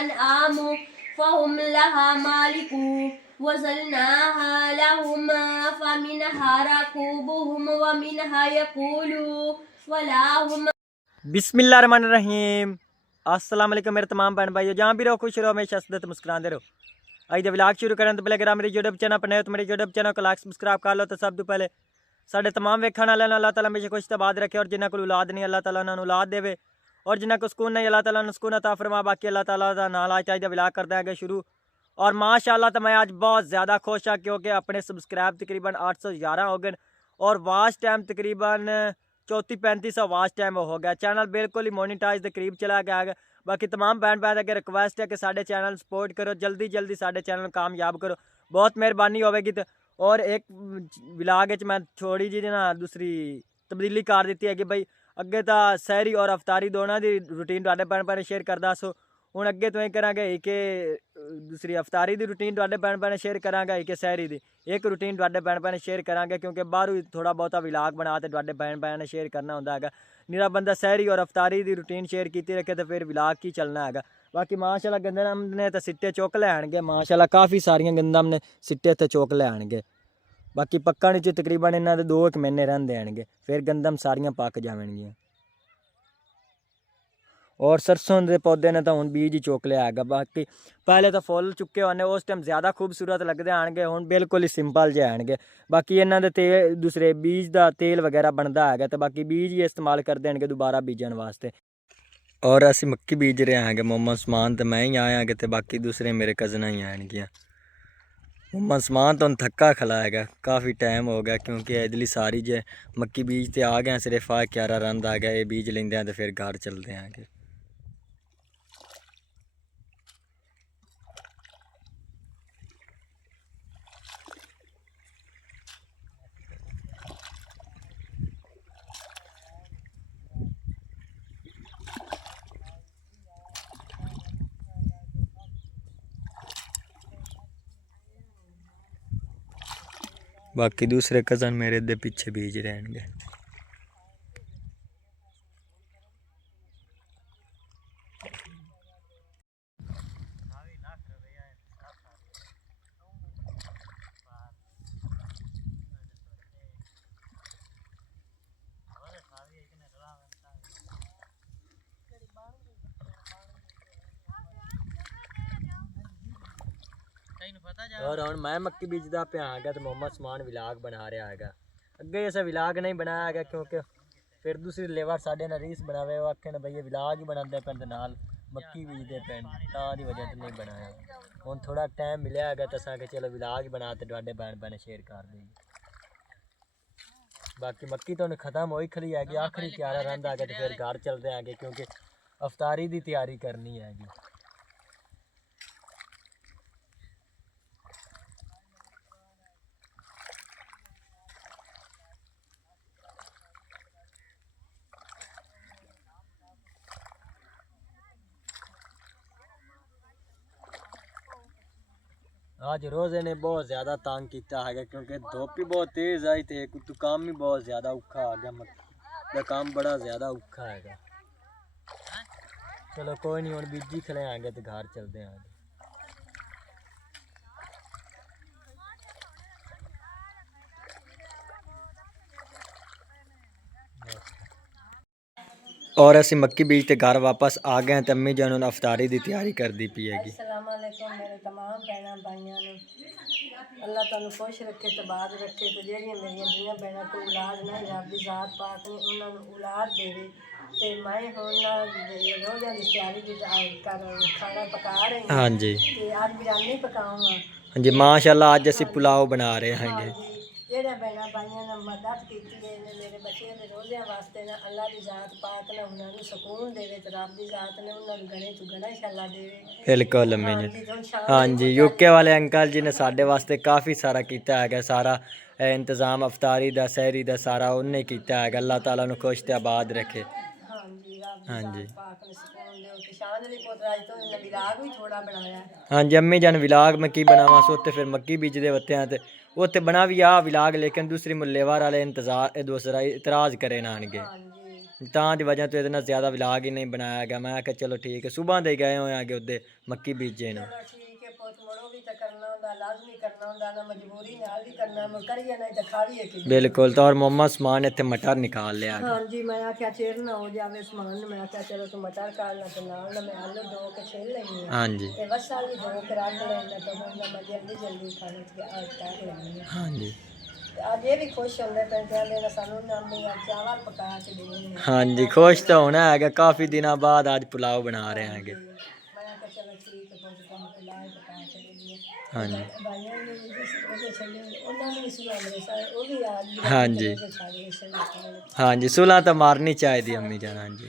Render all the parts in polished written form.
أنعام فهم لها مالكون وزلناها لهم فمنها ركوبهم ومنها يقولون ولا هم बिस्मिल्लाहिर्रहमानिर्रहीम अस्सलाम वालेकुम मेरे तमाम बहन भाइयों, जहाँ भी रहो खुश रहो, हमेशा हंसते मुस्कुराते रहो। आज व्लॉग शुरू करें तो पहले अगर मेरे यूट्यूब चैनल पर नए हो तो मेरे यूट्यूब चैनल को लाइक सब्सक्राइब कर लो। तो सब तो पहले साढ़े तमाम वेखण वाले अल्लाह ताला हमेशा खुश तबाद रखे, और जिन्होंने को औलाद नहीं अल्लाह ताला उन्होंने औलाद देवे, और जिन्होंने को सुकून नहीं अल्लाह ताला उन्हें सुकून अता फरमा। बाकी अल्लाह ताला का नाल आज चाहिए व्लॉग करते हैं शुरू। और माशाल्लाह तो मैं आज बहुत ज़्यादा खुश हाँ, क्योंकि अपने सब्सक्राइब तकरीबन 811 हो गए, और वाच टाइम तकरीबन 34-35 वाच टाइम हो गया। चैनल बिल्कुल ही मोनीटाइज के करीब चला गया है। बाकी तमाम बहन भाई अगर रिक्वेस्ट है कि साढ़े चैनल सपोर्ट करो, जल्दी जल्दी साढ़े चैनल कामयाब करो, बहुत मेहरबानी होगी। तो और एक व्लॉग मैं थोड़ी जी ना दूसरी तब्दीली कर दी है कि भाई अगे तो सहरी और अफतारी दोनों की रूटीन तुहाडे भैन भैन शेयर करदा सो, हुण अगे तो करांगे कि दूसरी अफतारी की रूटीन तुहाडे भैन भैन शेयर करांगे कि सहरी की एक रूटीन तुहाडे भैन भैन शेयर करांगे, क्योंकि बाहरों थोड़ा बहुता व्लॉग बना तो तुहाडे भैन भैन शेयर करना होंदा है। निरा बंदा सहरी और अफतारी की रूटीन शेयर की रखे तो फिर व्लॉग की चलना है। बाकी माशाल्लाह गंदम ने तो सिट्टे चुक लैणगे, माशाल्लाह काफ़ी सारियां गंदम ने सिट्टे तो चुक लैणगे। बाकी पक्कण च तकरीबन इन्हां दे 2 महीने रहिंदे आणगे, फिर गंदम सारियां पक जावणगियां। और सरसों के पौधे ने तो हुण बीज ही चुक लिया है। बाकी पहले तो फुल चुके होने, उस टाइम ज़्यादा खूबसूरत लगते आएंगे, हुण बिल्कुल ही सिंपल जे आएंगे। बाकी इन्हां दे तेल दूसरे बीज का तेल वगैरह बनता है, तो बाकी बीज ही इस्तेमाल करते हैं दोबारा बीजन वास्ते। और असी मक्की बीज रहे हैं, मोहम्मद उस्मान तो मैं ही आया कि बाकी दूसरे मेरे कज़न ही आएंगियाँ। मोहम्मद उस्मान तो थक्का खला है, काफ़ी टाइम हो गया, क्योंकि इधली सारी जे मक्की बीज तो आ गए, सिर्फ आ 11 रंद आ गया, ये बीज लेंदे हैं तो फिर घर चलते हैं। बाकी दूसरे कज़न मेरे दे पीछे बीज रहेंगे। और हम मैं मक्की बीजदा पे आ गया तो मोहम्मद उस्मान व्लॉग बना रहा है। अगे ऐसा व्लॉग नहीं बनाया है, क्योंकि फिर दूसरी लेवर साढ़े ना रीस बनावे, वो आखे भाई ये व्लॉग ही बनाते पे नाल मक्की बीजते पे, ती वजह से नहीं बनाया। हम थोड़ा टाइम मिले है तो असा चलो व्लॉग ही बनाते तुहाडे भैन भैन शेयर कर देंगे। बाकी मक्की तो खत्म हो ही खड़ी है, आखिरी 11 रंद आ गए तो फिर घर चलते हैं, क्योंकि अफतारी की तैयारी करनी है। आज रोज़े ने बहुत ज़्यादा तंग किया है, क्योंकि धुप भी बहुत तेज़ आई थी, तो काम भी बहुत ज़्यादा औखा आ गया, मतलब काम बड़ा ज़्यादा औखा है। चलो कोई नहीं, हम बीजी खले आएंगे तो घर चलते हैं। और असी मक्की बीज के घर वापस आ गए हैं, तो अम्मी जान उन्होंने अफतारी की तैयारी कर दी पी हैगी। अस्सलाम वालेकुम मेरे तमाम भैन भाइयों ने अल्लाह तुहानू खुश रखे तबाद रखे, तो ਜਿਹੜੀਆਂ ਮੇਰੀਆਂ ਦੀਆਂ ਭੈਣਾਂ ਤੋਂ ਔਲਾਦ ਨਹੀਂ ਰੱਬ ਦੀ ਜ਼ਾਤ ਪਾਕ ਨੇ ਉਹਨਾਂ ਨੂੰ ਔਲਾਦ ਦੇਵੇ। ਤੇ ਮੈਂ ਹੁਣ ਰੋਜ਼ਾਂ ਦੀ ਤਿਆਰੀ ਦੀ ਖਾਣਾ ਪਕਾ ਰਹੀ ਹਾਂ। ਹਾਂਜੀ ਤੇ ਅੱਜ ਬਿਰਿਆਨੀ ਪਕਾਉਂਗਾ। ਹਾਂਜੀ माशाल्लाह आज असी पुलाव बना रहे हैं। ਜਿਹੜੀਆਂ ਭੈਣਾਂ ਭਾਈਆਂ ਨੇ ਮਦਦ ਕੀਤੀ ਹੈ ਮੇਰੇ ਬੱਚਿਆਂ ਦੇ ਰੋਜ਼ਿਆਂ ਵਾਸਤੇ ਨਾ ਅੱਲਾ ਦੀ ਜ਼ਾਤ ਪਾਕ ਨੇ ਉਹਨਾਂ ਨੂੰ ਸਕੂਨ ਦੇਵੇ, ਤੇ ਰੱਬ ਦੀ ਜ਼ਾਤ ਨੇ ਉਹਨਾਂ ਨੂੰ ਗਣੇ ਤੋਂ ਗਣਾ ਇੰਸ਼ਾਅੱਲਾ ਦੇਵੇ। बिल्कुल अम्मी जी। हाँ जी, यूके वाले अंकल जी ने साढ़े वास्ते काफ़ी सारा किया है, सारा इंतज़ाम अफतारी का सहरी का सारा उन्हें किया है। अल्लाह ताला नू खुश ते आबाद रखे। हाँ जी हाँ जी अम्मी जान व्लॉग मैं की बनावा सो, उत्ते फिर मक्की बीजते उत्ते हैं, तो उत्ते बना भी आ व्लॉग, लेकिन दूसरी मुल्लेवार वाले इंतजार दूसरा इतराज़ करे ना आनगे। ਤਾਂ ਦੀ ਵਜ੍ਹਾ ਤੋਂ ਇਹਦੇ ਨਾਲ ਜ਼ਿਆਦਾ ਵਲੌਗ ਹੀ ਨਹੀਂ ਬਣਾਇਆ ਗਿਆ। ਮੈਂ ਕਿਹਾ ਚਲੋ ਠੀਕ ਹੈ, ਸੁਬਾਹ ਦੇ ਗਏ ਹੋਏ ਆਗੇ ਉਹਦੇ ਮੱਕੀ ਬੀਜੇ ਨੂੰ। ਚਲੋ ਠੀਕ ਹੈ ਪੁੱਤ, ਮੜੋ ਵੀ ਤਾਂ ਕਰਨਾ ਹੁੰਦਾ, ਲਾਜ਼ਮੀ ਕਰਨਾ ਹੁੰਦਾ ਨਾ, ਮਜਬੂਰੀ ਨਾਲ ਵੀ ਕਰਨਾ, ਮੈਂ ਕਰੀਏ ਨਹੀਂ ਤਾਂ ਖਾਲੀਏ ਕੀ। ਬਿਲकुल। तो और मम्मा सामान इतने मटर निकाल लिया। हाँ जी, मैं आख्या चेर ना हो जावे समान, मैं आख्या चलो तू मटर काटना तो नाल मैं आलू धो के छील लेंगी हाँ जी ते वसा भी धो के रख लेना, तो मैं जल्दी जल्दी खाने के आज काट लेंगी। हाँ जी आज ये भी खुश होंगे पे कहंदे ने सानू नानी आज चावल पका के देने। हाँ जी, खुश तो होना है, काफ़ी दिनों बाद आज पुलाव बना रहे हैं। मैं आख्या चलो ठीक है पुलिस को पुलाव पका के देंगे। हाँ जी भाइयों ने भी ओदे छले उन्होंने भी सुना मेरे सारे वो भी आज भी हाँ जी सारे छले हाँ जी, सुलह तो मारनी चाहिए अम्मी जान। हाँ जी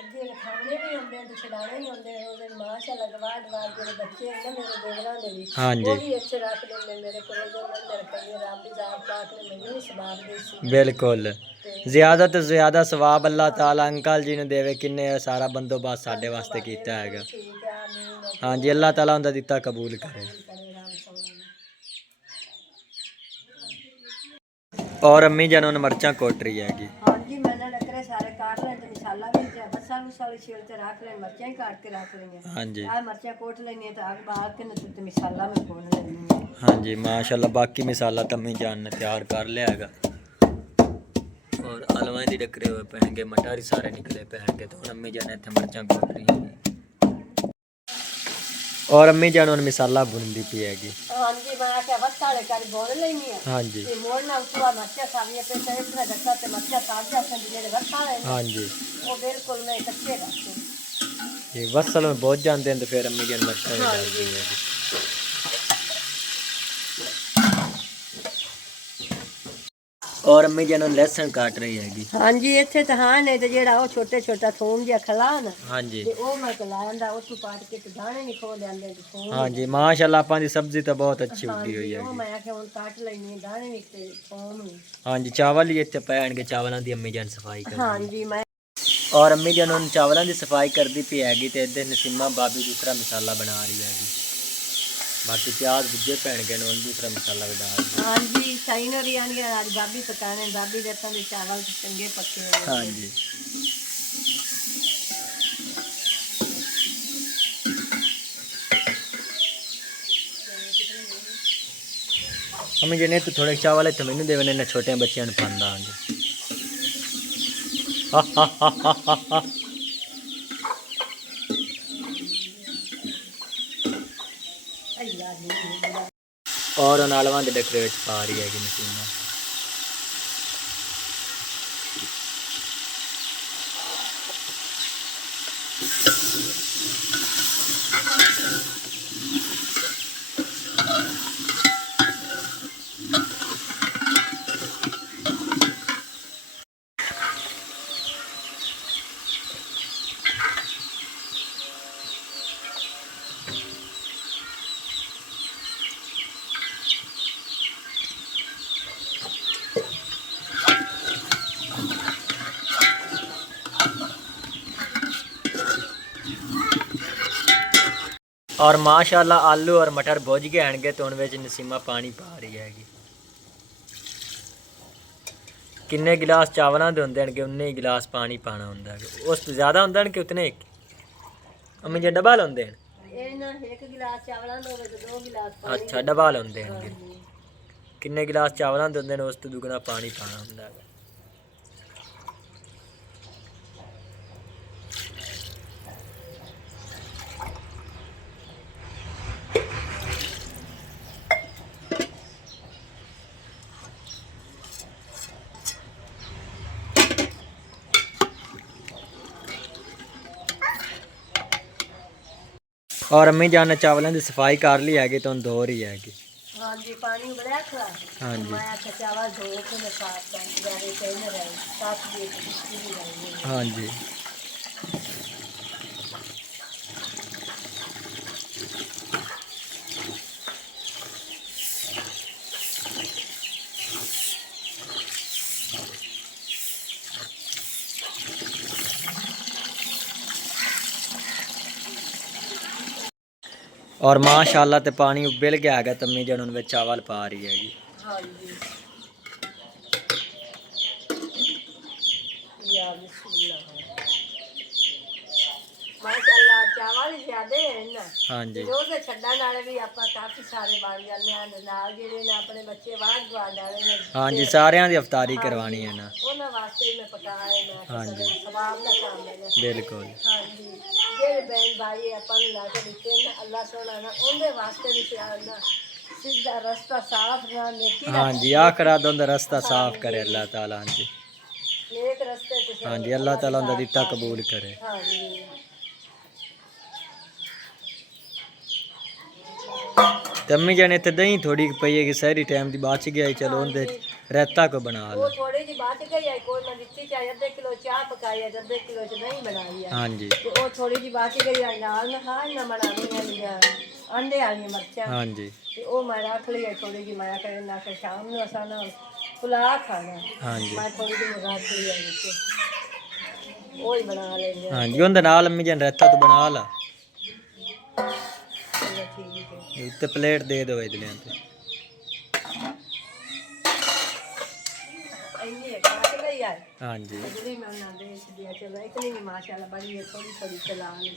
ਅੱਗੇ ਖਾਣੇ ਵੀ ਹੁੰਦੇ ਆ ਤੇ ਛਡਾਣੇ ਵੀ ਹੁੰਦੇ ਆ, ਉਹਦੇ ਮਾਸ਼ਾਅੱਲਾ ਗਵਾੜ ਗਵਾੜ ਜਿਹੜੇ ਬੱਚੇ ਨੇ ਮੇਰੇ ਦੇਵਰਾਂ ਦੇ ਵੀ हाँ जी ਉਹ ਵੀ ਇੱਥੇ ਰੱਖ ਲੈਂਦੇ ਮੇਰੇ ਕੋਲ, ਜੋ ਉਹਨਾਂ ਨੇ ਰੁਪਈਏ ਰੱਬ ਦੀ ਜ਼ਾਤ ਪਾਕ ਨੇ ਮੈਨੂੰ ਵੀ ਸਵਾਬ ਦੇ ਸੀ। बिल्कुल। ज़्यादा तो ज़्यादा सवाब अल्लाह ताला अंकल जी ने देवे, किन्ने सारा बंदोबस्त साढ़े वास्ते कीता हैगा। ਠੀਕ ਹੈ ਆਮੀਨ हाँ जी, अल्लाह ताला उनका दिता कबूल करे। ਕਰੇ ਰੱਬ ਸੋਹਣਾ। और अम्मी जान उन मर्चा कोट रही हैगी। ਹਾਂਜੀ ਮੈਂ ਨਾ ਨਕਰੇ ਸਾਰੇ ਕਾਟ ਲੈ ਤੇ ਮਸਾਲਾ ਵੀ ਤੇ ਬਸਾਂ ਮਸਾਲੇ ਛਿਲ ਤੇ ਰੱਖ ਲੈ, ਮਿਰਚਾਂ ਹੀ ਕਾਟ ਕੇ ਰੱਖ ਲਈਆਂ। हाँ जी ਆ ਮਿਰਚਾਂ ਕੋਟ ਲੈਣੀਆਂ ਤੇ ਅੱਗ ਬਾਲ ਕੇ ਨਾ ਤੇ ਮਸਾਲਾ ਮੈਂ ਭੁੰਨ ਲੈਣੀ ਹੈ। हाँ जी माशाल्लाह। बाकी मिसाला तो अम्मी जान ने तैयार कर लिया हैगा। और हलवाएं दी डकरे हुए पैणगे, मटर ही सारे निकले पैणगे। तो हुण अम्मी जान इत्थे मर्चां कोट रही हैगी और अम्मी जान हुण मिसाला भुनदी पई हैगी। ਹਾਂਜੀ ਮੈਂ ਆਖਿਆ ਵਸਾਲੇ ਕਰ ਭੁੰਨ ਲੈਣੀ ਹੈ हाँ जी ਤੇ ਮੋੜ ਨਾਲ ਉਤਵਾ ਮਰਚਾ ਸਾਵੀਆਂ ਪੇ ਤੇ ਇਤਨਾ ਰੱਖਾ ਤੇ ਮਰਚਾ ਸਾਜ ਜਾਂਦੇ ਜਿਹੜੇ ਵਸਾਲੇ ਨੇ हाँ जी ਉਹ ਬਿਲਕੁਲ ਮੈਂ ਕੱਚੇ ਰੱਖੇ। ये वसल में बहुत जानते हैं तो फिर अम्मी जान मर्चां भी डालती हैगी। और अम्मी जान हुण लहसुन काट रही हैगी। ਹਾਂਜੀ ਇੱਥੇ ਤਾਂ ਹਾਂ ਨਹੀਂ ਤੇ ਜਿਹੜਾ ਉਹ ਛੋਟੇ ਛੋਟਾ ਥੋਮ ਜਿਹਾ ਖਲਾ ਨਾ हाँ जी ਤੇ ਉਹ ਮੈਂ ਕਲਾਂਦਾ ਉਹ ਤੋਂ ਪਾਟ ਕੇ ਤੇ ਦਾਣੇ ਨਹੀਂ ਖੋ ਲੈਂਦੇ ਤੇ ਥੋਮ हाँ जी माशाल्लाह। आपा दी सब्जी तो बहुत अच्छी उगी हुई ਉਹ हैगी। ਮੈਂ ਆਖਿਆ ਹੁਣ ਕੱਟ ਲੈਣੀ ਦਾਣੇ ਵੀ ਤੇ ਥੋਮ ਵੀ। हाँ जी चावल ही इत्थे पैणगे, चावलों की अम्मी जान सफाई कर। ਹਾਂਜੀ मैं और अम्मी जान उन चावलों की सफाई करती पई हैगी ते इधर नसीमा भाभी दूसरा मसाला बना रही हैगी। बाकी प्याज भुजे पैणगे ने दूसरा मसाला भी डाल रही। ਹਾਂਜੀ ਸਹੀ ਨੂੰ ਰਿਆਨੀ ਅੱਜ ਬਾਬੀ ਪਕਾਣੇ ਬਾਬੀ ਦੇ ਤਾਂ ਦੇ ਚਾਵਲ ਚੰਗੇ ਪੱਕੇ ਹੋਏ। हाँ जी अम्मी जी ने तो थोड़े चावल इत्थे मैनू देवे ने छोटे बच्चों ने पांदा। हाँ जी हा हा हा हा हा हा। और नालवा के डकरे विच पा रही हैगी नसीमा। और माशाल्लाह आलू और मटर भुज गए हैं तो उनमें नसीमा पानी पा रही हैगी। किन्ने गिलास चावलों के होंगे कि उन्ने ही गिलास पानी पाना होंगे, उस तो ज़्यादा होंगे कि उतने एक अम्मी जी डबा लाते हैं। ਇਹ ਨਾ ਇੱਕ ਗਿਲਾਸ ਚਾਵਲਾਂ ਦਾ ਹੋਵੇ ਤੇ 2 ਗਿਲਾਸ ਪਾਣੀ। अच्छा डबा लाते हैं। किन्ने गिलास चावलों के होंगे उस तो दुगना पानी पाना होंगे। और अम्मी जान ने चावलों की सफाई कर ली हैगी तो धो रही हैगी। ਹਾਂਜੀ ਪਾਣੀ ਉਬਲਿਆ ਖੜਾ। ਹਾਂਜੀ। ਮੈਂ ਆਖਿਆ ਚਾਵਲ ਧੋ ਕੇ ਮੈਂ ਸਾਫ਼ ਕਰ ਜਾਵੇ ਤੇ ਨਾ ਰਹੇ ਸਾਫ਼ ਦੀ ਬਿਸਕੀ ਵੀ ਰਹੇ। हाँ जी और माशाल्लाह ते पानी उबल गया है तो अम्मी जान उनमें चावल पा रही हैगी। ਹਾਂਜੀ या बिस्मिल्लाह माशाअल्लाह चावल ज्यादा है ना हाँ जी रोज छड्डा नाले भी ਆਪਾਂ ਕਾਫੀ ਸਾਰੇ ਬਣ ਜਾਂਦੇ ਆ ਨਾਲ ਜਿਹੜੇ ਨੇ ਆਪਣੇ ਬੱਚੇ ਬਾਹਰ ਦਵਾ ਡਾਲੇ ਨੇ हाँ जी सारिਆਂ ਦੀ ਅਫਤਾਰੀ ਕਰਵਾਣੀ ਹੈ ਨਾ ਉਹਨਾਂ ਵਾਸਤੇ ਮੈਂ ਪਕਾਏ ਨਾ ਹਾਂਜੀ। ਸਵਾਬ ਦਾ ਕੰਮ ਹੈ ਬਿਲਕੁਲ ਹਾਂਜੀ ਜਿਹੜੇ ਬੈਨ ਭਾਈ ਆਪਾਂ ਨੂੰ ਲਾ ਕੇ ਦਿੱਤੇ ਨੇ ਅੱਲਾਹ ਸੋਹਣਾ ਨਾ ਉਹਦੇ ਵਾਸਤੇ ਵੀ ਪਿਆਰ ਨਾ ਸਿੱਧਾ ਰਸਤਾ ਸਾਫ਼ ਨਾ ਨੇਕੀ हाँ जी आखरा दोंदा रास्ता साफ करे अल्लाह ताला हाँ जी नेक रस्ते ते हाँ जी अल्लाह ताला उनका दिता कबूल करे ਹਾਂਜੀ ते अम्मी जाने ते दही थोड़ी पई है कि सहरी टाइम दी बाच गया चलो उनदे रायता को बना वो लो थोड़ी जी बात गई है कोई मैं दिखती चाहे आधे किलो चाह पकाई है आधे किलो च नहीं बनाई है हाँ जी तो वो थोड़ी जी बात गई है नाल ना खाए ना बनानी है अंडे वाली मिर्चा हाँ जी ते वो मैं रख ली है थोड़ी जी मैं करे ना के शाम ਨੂੰ असा ना पुलाव खाना हाँ जी मैं थोड़ी जी रख ली है नीचे वो ही बना लेंगे हाँ जी उनदे नाल अम्मी जान रायता तो बना ला चलो ठीक है उत्ते प्लेट दे दो इधर ते ये काट गई यार हाँ जी बिजली में ना दे दिया चलो इतनी भी माशाल्लाह बड़ी है थोड़ी थोड़ी चला ली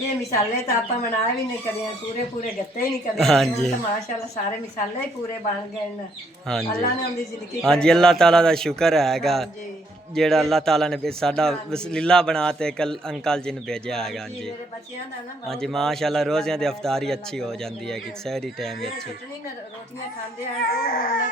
ये मिसाले तो आप बनाया भी नहीं करे पूरे पूरे गत्ते ही नहीं करे हाँ जी। तो माशाल्लाह सारे मिसाले ही पूरे बन गए ना हाँ जी अल्लाह ने उनकी जिंदगी हाँ जी अल्लाह ताला दा शुक्र हैगा जी जेड़ा अल्लाह ताला ने साडा वसीला बना ते कल अंकल जी ने भेजा हैगा हाँ जी मेरे बच्चियां दा ना हाँ जी माशाल्लाह रोज़ियां दी अफ्तारी अच्छी हो जाती है कि सहरी टाइम ही अच्छी चटनी ना रोटियां खांदे हैं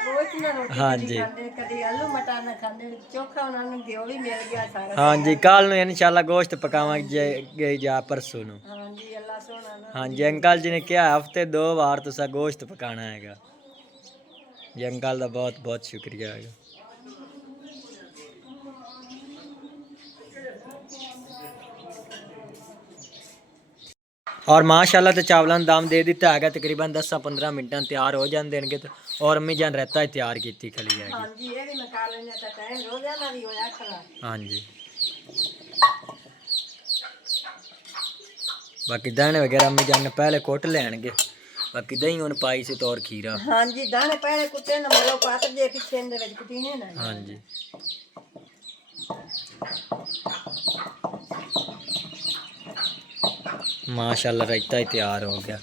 वो रोज ना रोटी हाँ कदी जी खांदे कदी आलू मटर ना खांदे चोखा उन्होंने घिओ भी मिल गया सारा हाँ जी कल नूं इंशाल्लाह गोश्त पकावांगे जे जा परसों नूं हाँ जी अल्लाह सोना ना हाँ जी अंकल जी ने कहा हफ्ते 2 बार तुसा गोश्त पकाना हैगा जी अंकल का बहुत बहुत शुक्रिया है और माशाल्लाह तो चावलों का दाम दे दिता है तकरीबन 10-15 मिनटा तैयार हो जाते हैं और अम्मी जान रहता ही तैयार की खली है हाँ जी ये भी मैं खा लेने तक टाइम रोजाना भी होया खरा हाँ जी बाकी दाने वगैरह अम्मी जान ने पहले कुट लेंगे बाकी दही हुन पाई सी तो और खीरा हाँ जी दाने पहले कुटे न मरो पात दे पिछे इन दे विच कुटीने ना हाँ जी माशाल्लाह रायता ही तैयार हो गया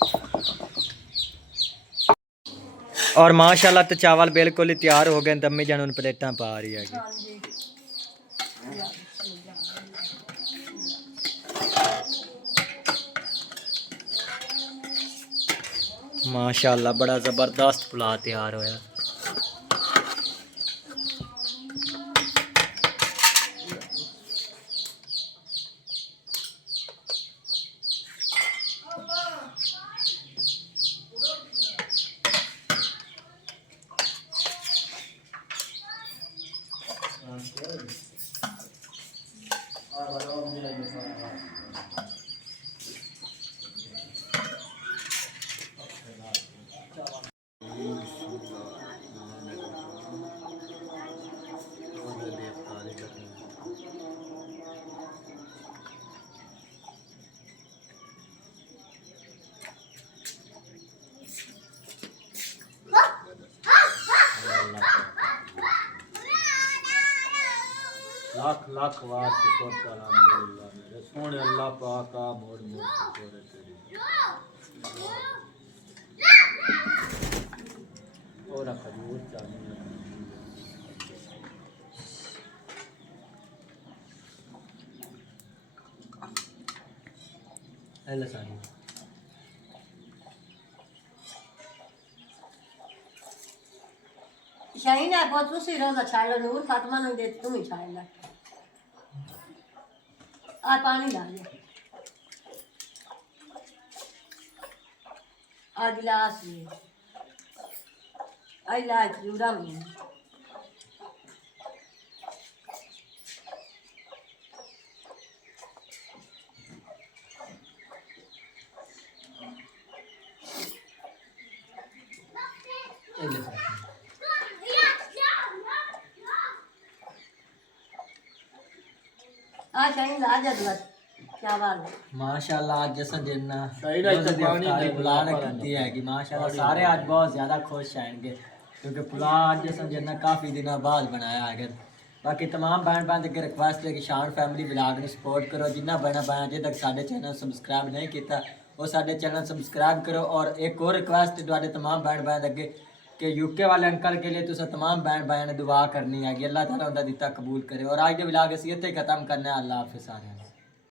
और माशाल्लाह तो चावल बिल्कुल ही तैयार हो गए तो अम्मी जान उन प्लेटा पा रही है हाँ जी माशाल्लाह बड़ा ज़बरदस्त पुलाव तैयार होया लाख लाख वार शुक्र अल्हम्दुलिल्लाह मेरे सोने अल्लाह पाक का मोड़ मोड़ शुक्र है तेरी और खजूर चाहिए एले सानी शाहीन है बहुत उसी रोजा छाड़ लो नूर फातिमा ने दे तुम ही छाड़ ला आ पानी डाल दे आ गिलास ये आई लाइट जूड़ा में एले सानी आ शाहीन ला जा बस ਕੀ ਬਾਤ ਹੈ ਮਾਸ਼ਾਅੱਲਾ ਅੱਜ ਅਸਾਂ ਜਿੰਨਾ ਸਹੀ ਦਾ ਇੱਥੇ ਪਾਣੀ ਨਹੀਂ ਪੁਲਾਹ ਨੇ ਕੀਤੀ ਹੈਗੀ ਮਾਸ਼ਾਅੱਲਾ ਸਾਰੇ ਅੱਜ ਬਹੁਤ ਜ਼ਿਆਦਾ ਖੁਸ਼ ਆਣਗੇ ਕਿਉਂਕਿ ਪੁਲਾਹ ਅੱਜ ਅਸਾਂ ਜਿੰਨਾ ਕਾਫੀ ਦਿਨਾਂ ਬਾਅਦ ਬਣਾਇਆ ਹੈਗਾ ਬਾਕੀ तमाम ਭੈਣ ਅੱਗੇ ਰਿਕੁਐਸਟ ਹੈ ਕਿ ਸ਼ਾਨ ਫੈਮਿਲੀ ਵਲੌਗ ਨੂੰ ਸਪੋਰਟ ਕਰੋ ਜਿੰਨਾ ਬਣਾ ਜੇ ਤੱਕ ਸਾਡੇ ਚੈਨਲ ਸਬਸਕ੍ਰਾਈਬ ਨਹੀਂ ਕੀਤਾ ਉਹ ਸਾਡੇ ਚੈਨਲ ਸਬਸਕ੍ਰਾइब करो और एक और रिक्वेस्ट है तमाम बहन भाई अगे कि यूके वाले अंकल के लिए तुम तमाम बहन भाई ने दुआ करनी है कि अल्लाह ताला उनका दिता कबूल करे और आज के व्लॉग असीं इत्थे खत्म करना है अल्लाह हाफिज़ सारियां